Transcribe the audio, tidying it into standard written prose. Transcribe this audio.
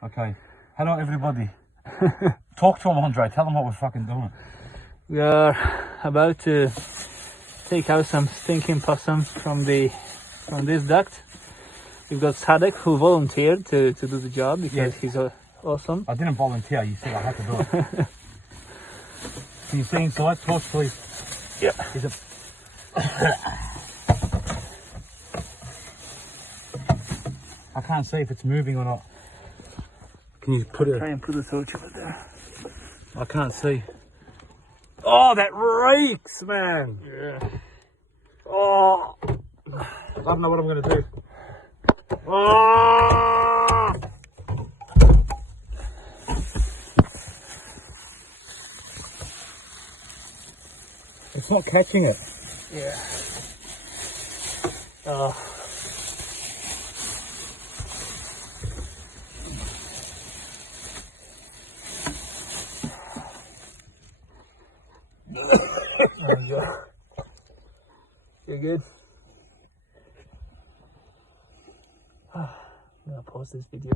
Okay. Hello, everybody. Talk to him, Andre. Tell him what we're fucking doing. We are about to take out some stinking possum from this duct. We've got Sadek, who volunteered to do the job because he's awesome. I didn't volunteer. You said I had to do it. Can you see inside? Torch, please. Yeah. Is it... I can't see if it's moving or not. Can you put it? Try and put the torch over there. I can't see. Oh, that reeks, man. Yeah. Oh, I don't know what I'm gonna do. Oh! It's not catching it. Yeah. Oh. You're good? I'm gonna pause this video.